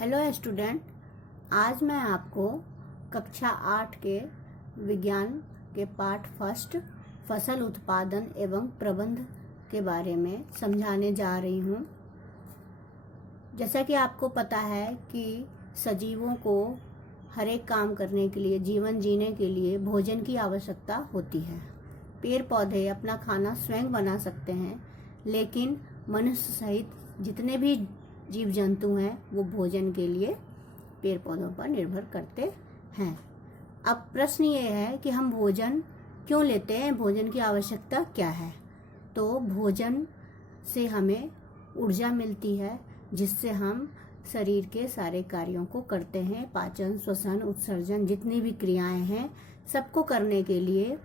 Hello student, आज मैं आपको कक्षा 8 के विज्ञान के पाठ फर्स्ट फसल उत्पादन एवं प्रबंध के बारे में समझाने जा रही हूँ। जैसा कि आपको पता है कि सजीवों को हर एक काम करने के लिए, जीवन जीने के लिए भोजन की आवश्यकता होती है। पेड़ पौधे अपना खाना स्वयं बना सकते हैं, लेकिन मनुष्य सहित जितने भी जीव जंतु हैं वो भोजन के लिए पेड़ पौधों पर निर्भर करते हैं। अब प्रश्न ये है कि हम भोजन क्यों लेते हैं, भोजन की आवश्यकता क्या है। तो भोजन से हमें ऊर्जा मिलती है, जिससे हम शरीर के सारे कार्यों को करते हैं। पाचन, श्वसन, उत्सर्जन, जितनी भी क्रियाएं हैं सबको करने के लिए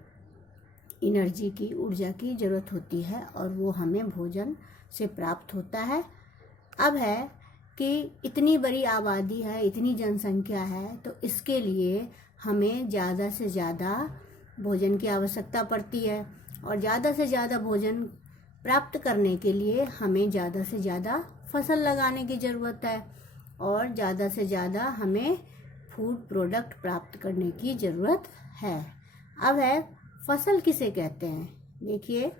एनर्जी की, ऊर्जा की जरूरत होती है और वो हमें भोजन से प्राप्त होता है। अब है कि इतनी बड़ी आबादी है, इतनी जनसंख्या है, तो इसके लिए हमें ज़्यादा से ज़्यादा भोजन की आवश्यकता पड़ती है और ज़्यादा से ज़्यादा भोजन प्राप्त करने के लिए हमें ज़्यादा से ज़्यादा फसल लगाने की ज़रूरत है और ज़्यादा से ज़्यादा हमें फूड प्रोडक्ट प्राप्त करने की ज़रूरत है। अब है फसल किसे कहते हैं। देखिए,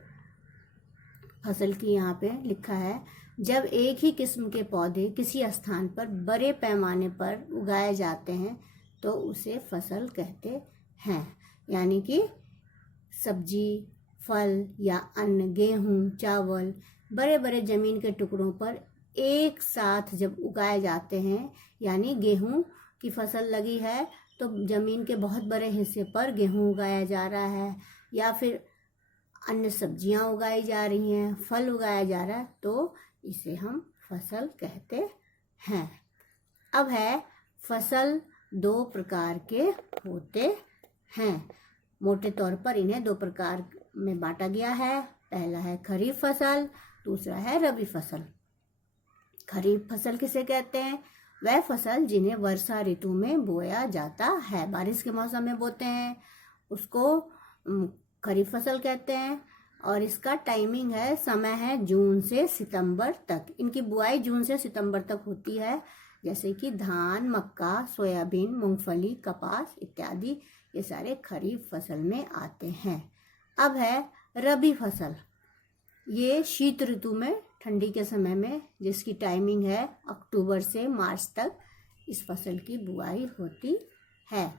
फसल की यहाँ पे लिखा है, जब एक ही किस्म के पौधे किसी स्थान पर बड़े पैमाने पर उगाए जाते हैं तो उसे फसल कहते हैं। यानी कि सब्जी, फल या अन्न, गेहूं, चावल बड़े बड़े जमीन के टुकड़ों पर एक साथ जब उगाए जाते हैं, यानी गेहूं की फसल लगी है तो जमीन के बहुत बड़े हिस्से पर गेहूं उगाया जा रहा है, या फिर अन्य सब्जियां उगाई जा रही हैं, फल उगाया जा रहा है, तो इसे हम फसल कहते हैं। अब है, फसल दो प्रकार के होते हैं। मोटे तौर पर इन्हें दो प्रकार में बांटा गया है। पहला है खरीफ फसल, दूसरा है रबी फसल। खरीफ फसल किसे कहते हैं? वह फसल जिन्हें वर्षा ऋतु में बोया जाता है, बारिश के मौसम में बोते हैं, उसको खरीफ फसल कहते हैं। और इसका टाइमिंग है, समय है जून से सितंबर तक। इनकी बुआई जून से सितंबर तक होती है, जैसे कि धान, मक्का, सोयाबीन, मूंगफली, कपास इत्यादि, ये सारे खरीफ फसल में आते हैं। अब है रबी फसल। ये शीत ऋतु में, ठंडी के समय में, जिसकी टाइमिंग है अक्टूबर से मार्च तक, इस फसल की बुआई होती है।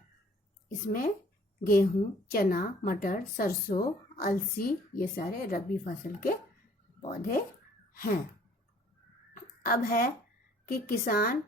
इसमें गेहूं, चना, मटर, सरसों, अलसी, ये सारे रबी फसल के पौधे हैं। अब है कि किसान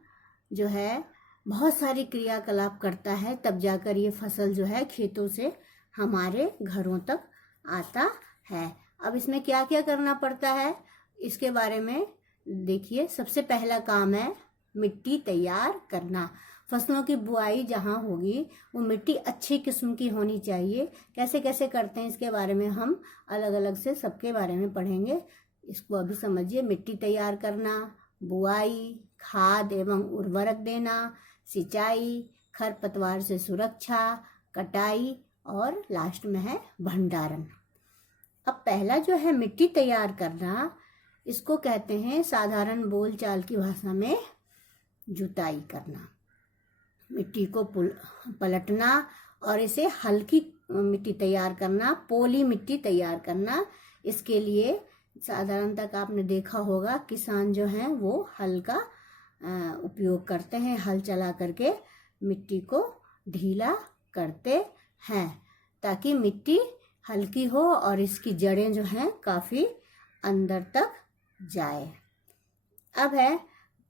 जो है बहुत सारी क्रियाकलाप करता है, तब जाकर ये फसल जो है खेतों से हमारे घरों तक आता है। अब इसमें क्या क्या करना पड़ता है, इसके बारे में देखिए। सबसे पहला काम है मिट्टी तैयार करना। फसलों की बुआई जहाँ होगी वो मिट्टी अच्छी किस्म की होनी चाहिए। कैसे कैसे करते हैं इसके बारे में हम अलग अलग से सबके बारे में पढ़ेंगे। इसको अभी समझिए। मिट्टी तैयार करना, बुआई, खाद एवं उर्वरक देना, सिंचाई, खरपतवार से सुरक्षा, कटाई और लास्ट में है भंडारण। अब पहला जो है मिट्टी तैयार करना, इसको कहते हैं साधारण बोलचाल की भाषा में जुताई करना। मिट्टी को पलटना और इसे हल्की मिट्टी तैयार करना, पोली मिट्टी तैयार करना। इसके लिए साधारणतः आपने देखा होगा किसान जो हैं वो हल का उपयोग करते हैं। हल चला करके मिट्टी को ढीला करते हैं ताकि मिट्टी हल्की हो और इसकी जड़ें जो हैं काफ़ी अंदर तक जाए। अब है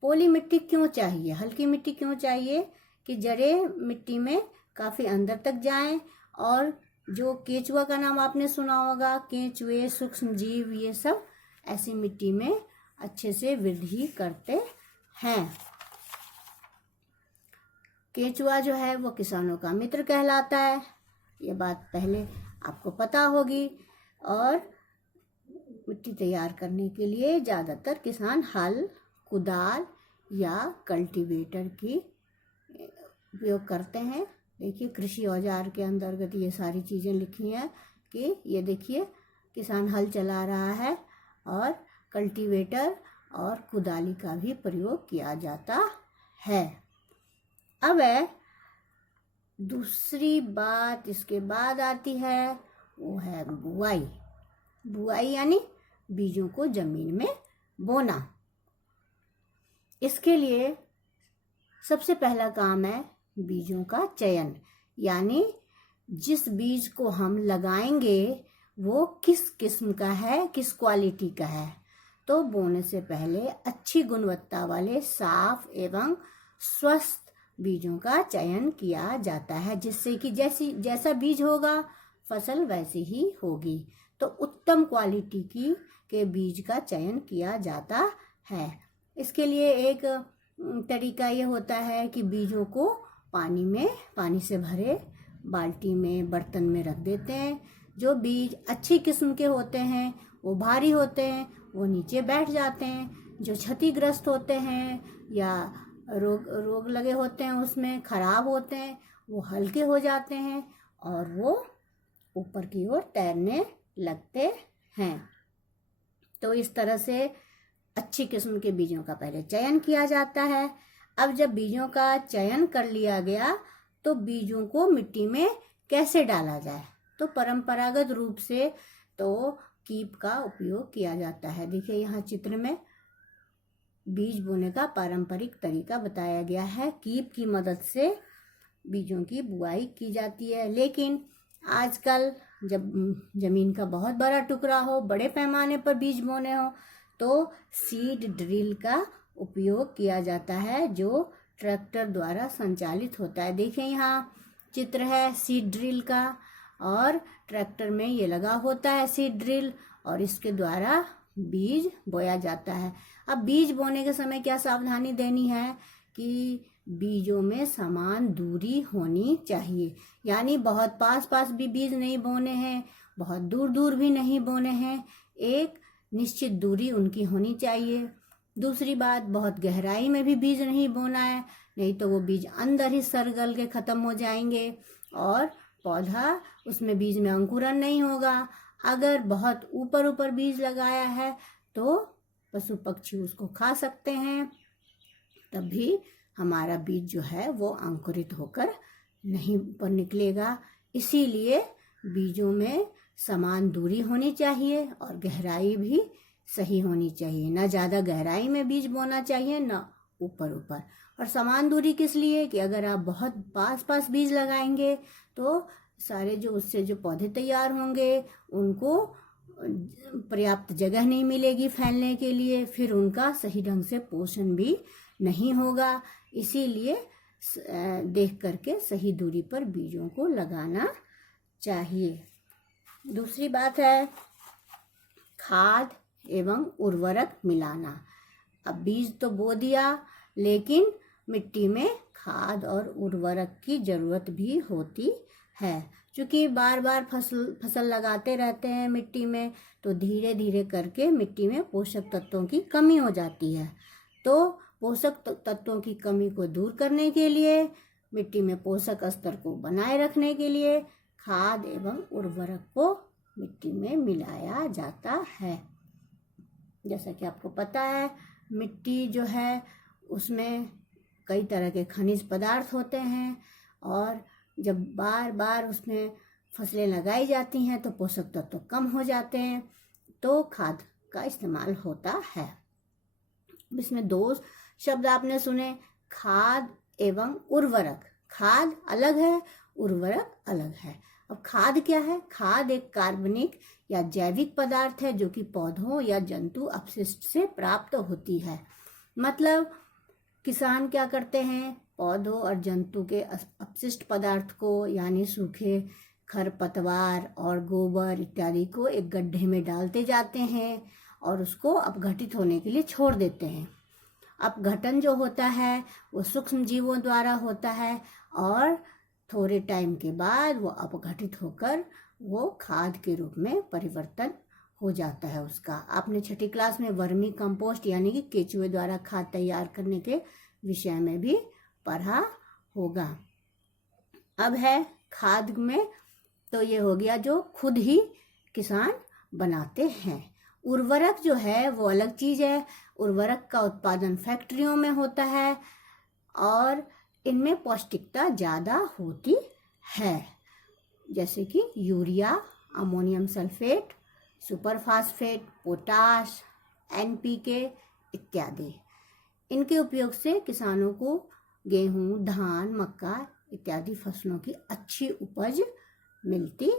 पोली मिट्टी क्यों चाहिए, हल्की मिट्टी क्यों चाहिए? कि जड़ें मिट्टी में काफ़ी अंदर तक जाएं और जो केंचुआ का नाम आपने सुना होगा, केंचुए, सूक्ष्म जीव, ये सब ऐसी मिट्टी में अच्छे से वृद्धि करते हैं। केंचुआ जो है वो किसानों का मित्र कहलाता है, ये बात पहले आपको पता होगी। और मिट्टी तैयार करने के लिए ज़्यादातर किसान हल, कुदाल या कल्टीवेटर की उपयोग करते हैं। देखिए, कृषि औजार के अंतर्गत ये सारी चीज़ें लिखी हैं कि ये देखिए, किसान हल चला रहा है और कल्टीवेटर और कुदाली का भी प्रयोग किया जाता है। अब है दूसरी बात इसके बाद आती है, वो है बुआई। बुआई यानी बीजों को जमीन में बोना। इसके लिए सबसे पहला काम है बीजों का चयन, यानी जिस बीज को हम लगाएंगे वो किस किस्म का है, किस क्वालिटी का है। तो बोने से पहले अच्छी गुणवत्ता वाले साफ एवं स्वस्थ बीजों का चयन किया जाता है, जिससे कि जैसा बीज होगा फसल वैसी ही होगी। तो उत्तम क्वालिटी के बीज का चयन किया जाता है। इसके लिए एक तरीका ये होता है कि बीजों को पानी से भरे बाल्टी में, बर्तन में रख देते हैं। जो बीज अच्छी किस्म के होते हैं वो भारी होते हैं, वो नीचे बैठ जाते हैं। जो क्षतिग्रस्त होते हैं या रोग लगे होते हैं, उसमें खराब होते हैं, वो हल्के हो जाते हैं और वो ऊपर की ओर तैरने लगते हैं। तो इस तरह से अच्छी किस्म के बीजों का पहले चयन किया जाता है। अब जब बीजों का चयन कर लिया गया तो बीजों को मिट्टी में कैसे डाला जाए। तो परंपरागत रूप से तो कीप का उपयोग किया जाता है। देखिए यहाँ चित्र में बीज बोने का पारंपरिक तरीका बताया गया है। कीप की मदद से बीजों की बुआई की जाती है। लेकिन आजकल जब जमीन का बहुत बड़ा टुकड़ा हो, बड़े पैमाने पर बीज बोने हो, तो सीड ड्रिल का उपयोग किया जाता है, जो ट्रैक्टर द्वारा संचालित होता है। देखिए यहाँ चित्र है सीड ड्रिल का, और ट्रैक्टर में ये लगा होता है सीड ड्रिल, और इसके द्वारा बीज बोया जाता है। अब बीज बोने के समय क्या सावधानी देनी है कि बीजों में समान दूरी होनी चाहिए, यानी बहुत पास पास भी बीज नहीं बोने हैं, बहुत दूर दूर भी नहीं बोने हैं। एक निश्चित दूरी उनकी होनी चाहिए। दूसरी बात, बहुत गहराई में भी बीज नहीं बोना है, नहीं तो वो बीज अंदर ही सरगल के खत्म हो जाएंगे और पौधा उसमें बीज में अंकुरन नहीं होगा। अगर बहुत ऊपर ऊपर बीज लगाया है तो पशु पक्षी उसको खा सकते हैं, तब भी हमारा बीज जो है वो अंकुरित होकर नहीं पर निकलेगा। इसीलिए बीजों में समान दूरी होनी चाहिए और गहराई भी सही होनी चाहिए। ना ज़्यादा गहराई में बीज बोना चाहिए, ना ऊपर ऊपर। और समान दूरी किस लिए कि अगर आप बहुत पास पास बीज लगाएंगे तो सारे जो उससे जो पौधे तैयार होंगे उनको पर्याप्त जगह नहीं मिलेगी फैलने के लिए, फिर उनका सही ढंग से पोषण भी नहीं होगा। इसीलिए देख करके सही दूरी पर बीजों को लगाना चाहिए। दूसरी बात है खाद एवं उर्वरक मिलाना। अब बीज तो बो दिया, लेकिन मिट्टी में खाद और उर्वरक की जरूरत भी होती है। क्योंकि बार बार फसल लगाते रहते हैं मिट्टी में, तो धीरे धीरे करके मिट्टी में पोषक तत्वों की कमी हो जाती है। तो पोषक तत्वों की कमी को दूर करने के लिए, मिट्टी में पोषक स्तर को बनाए रखने के लिए खाद एवं उर्वरक को मिट्टी में मिलाया जाता है। जैसा कि आपको पता है, मिट्टी जो है उसमें कई तरह के खनिज पदार्थ होते हैं, और जब बार बार उसमें फसलें लगाई जाती हैं तो पोषक तत्व कम हो जाते हैं, तो खाद का इस्तेमाल होता है। इसमें दो शब्द आपने सुने, खाद एवं उर्वरक। खाद अलग है, उर्वरक अलग है। अब खाद क्या है? खाद एक कार्बनिक या जैविक पदार्थ है जो कि पौधों या जंतु अपशिष्ट से प्राप्त होती है। मतलब किसान क्या करते हैं, पौधों और जंतु के अपशिष्ट पदार्थ को, यानी सूखे खरपतवार और गोबर इत्यादि को एक गड्ढे में डालते जाते हैं और उसको अपघटित होने के लिए छोड़ देते हैं। अपघटन जो होता है वो सूक्ष्म जीवों द्वारा होता है, और थोड़े टाइम के बाद वो अपघटित होकर वो खाद के रूप में परिवर्तन हो जाता है उसका। आपने छठी क्लास में वर्मी कंपोस्ट यानी कि केचुए द्वारा खाद तैयार करने के विषय में भी पढ़ा होगा। अब है खाद में, तो ये हो गया जो खुद ही किसान बनाते हैं। उर्वरक जो है वो अलग चीज़ है। उर्वरक का उत्पादन फैक्ट्रियों में होता है और इनमें पौष्टिकता ज़्यादा होती है, जैसे कि urea, ammonium sulphate, super phosphate, potash, NPK इत्यादि। इनके उपयोग से किसानों को गेहूं, धान, मक्का इत्यादि फसलों की अच्छी उपज मिलती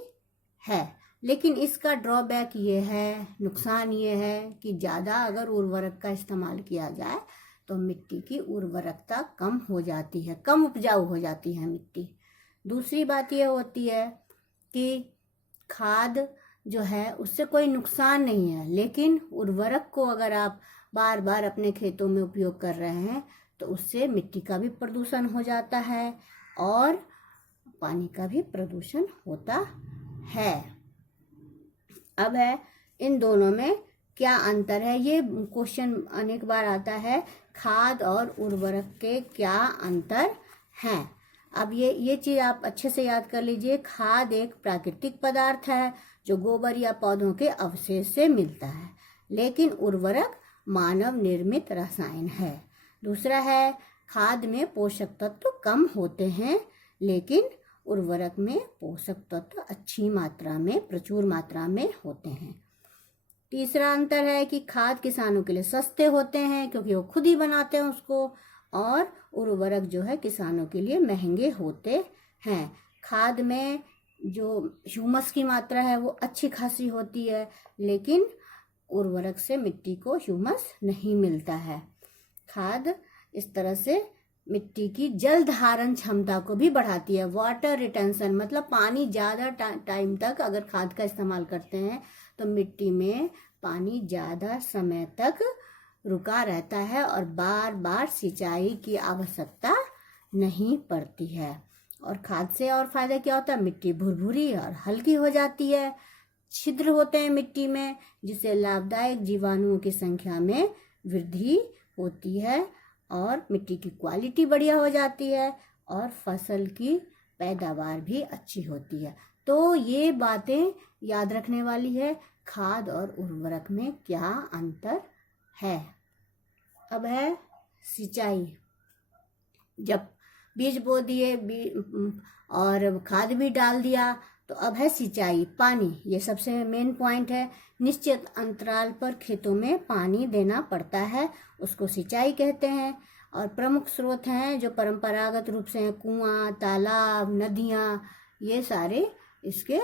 है। लेकिन इसका ड्रॉबैक ये है, नुकसान ये है कि ज़्यादा अगर उर्वरक का इस्तेमाल किया जाए तो मिट्टी की उर्वरकता कम हो जाती है, कम उपजाऊ हो जाती है मिट्टी। दूसरी बात ये होती है कि खाद जो है उससे कोई नुकसान नहीं है, लेकिन उर्वरक को अगर आप बार बार अपने खेतों में उपयोग कर रहे हैं तो उससे मिट्टी का भी प्रदूषण हो जाता है और पानी का भी प्रदूषण होता है। अब है इन दोनों में क्या अंतर है, ये क्वेश्चन अनेक बार आता है, खाद और उर्वरक के क्या अंतर हैं। अब ये चीज़ आप अच्छे से याद कर लीजिए। खाद एक प्राकृतिक पदार्थ है जो गोबर या पौधों के अवशेष से मिलता है, लेकिन उर्वरक मानव निर्मित रसायन है। दूसरा है, खाद में पोषक तत्व कम होते हैं, लेकिन उर्वरक में पोषक तत्व अच्छी मात्रा में, प्रचुर मात्रा में होते हैं। तीसरा अंतर है कि खाद किसानों के लिए सस्ते होते हैं क्योंकि वो खुद ही बनाते हैं उसको, और उर्वरक जो है किसानों के लिए महंगे होते हैं। खाद में जो ह्यूमस की मात्रा है वो अच्छी खासी होती है, लेकिन उर्वरक से मिट्टी को ह्यूमस नहीं मिलता है। खाद इस तरह से मिट्टी की जल धारण क्षमता को भी बढ़ाती है। वाटर रिटेंशन मतलब पानी ज़्यादा टाइम तक अगर खाद का इस्तेमाल करते हैं तो मिट्टी में पानी ज़्यादा समय तक रुका रहता है और बार बार सिंचाई की आवश्यकता नहीं पड़ती है। और खाद से और फायदा क्या होता है, मिट्टी भुरभुरी और हल्की हो जाती है, छिद्र होते हैं मिट्टी में, जिससे लाभदायक जीवाणुओं की संख्या में वृद्धि होती है और मिट्टी की क्वालिटी बढ़िया हो जाती है और फसल की पैदावार भी अच्छी होती है। तो ये बातें याद रखने वाली है, खाद और उर्वरक में क्या अंतर है। अब है सिंचाई। जब बीज बो दिए और खाद भी डाल दिया तो अब है सिंचाई, पानी। ये सबसे मेन पॉइंट है। निश्चित अंतराल पर खेतों में पानी देना पड़ता है, उसको सिंचाई कहते हैं। और प्रमुख स्रोत हैं जो परंपरागत रूप से हैं, कुआं, तालाब, नदियाँ, ये सारे इसके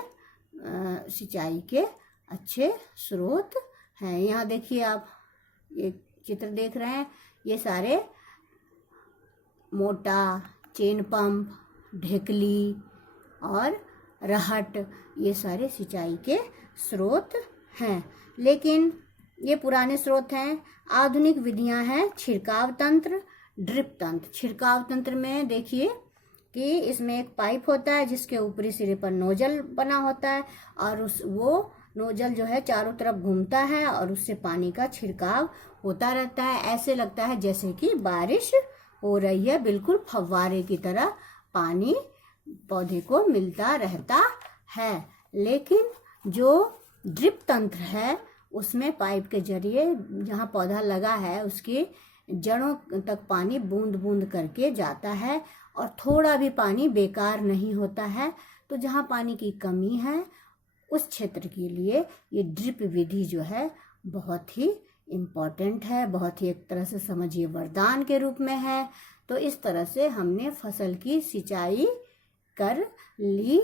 सिंचाई के अच्छे स्रोत हैं। यहाँ देखिए, आप ये चित्र देख रहे हैं, ये सारे मोटा, चेन पंप, ढेकली और रहट, ये सारे सिंचाई के स्रोत हैं। लेकिन ये पुराने स्रोत हैं। आधुनिक विधियां हैं छिड़काव तंत्र, ड्रिप तंत्र। छिड़काव तंत्र में देखिए कि इसमें एक पाइप होता है जिसके ऊपरी सिरे पर नोजल बना होता है और वो नोजल जो है चारों तरफ घूमता है और उससे पानी का छिड़काव होता रहता है। ऐसे लगता है जैसे कि बारिश हो रही है, बिल्कुल फव्वारे की तरह पानी पौधे को मिलता रहता है। लेकिन जो ड्रिप तंत्र है उसमें पाइप के जरिए जहाँ पौधा लगा है उसकी जड़ों तक पानी बूंद बूंद करके जाता है और थोड़ा भी पानी बेकार नहीं होता है। तो जहाँ पानी की कमी है उस क्षेत्र के लिए ये ड्रिप विधि जो है बहुत ही इम्पॉर्टेंट है, बहुत ही एक तरह से समझिए वरदान के रूप में है। तो इस तरह से हमने फसल की सिंचाई कर ली।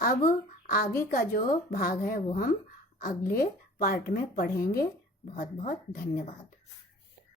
अब आगे का जो भाग है वो हम अगले पार्ट में पढ़ेंगे। बहुत बहुत धन्यवाद।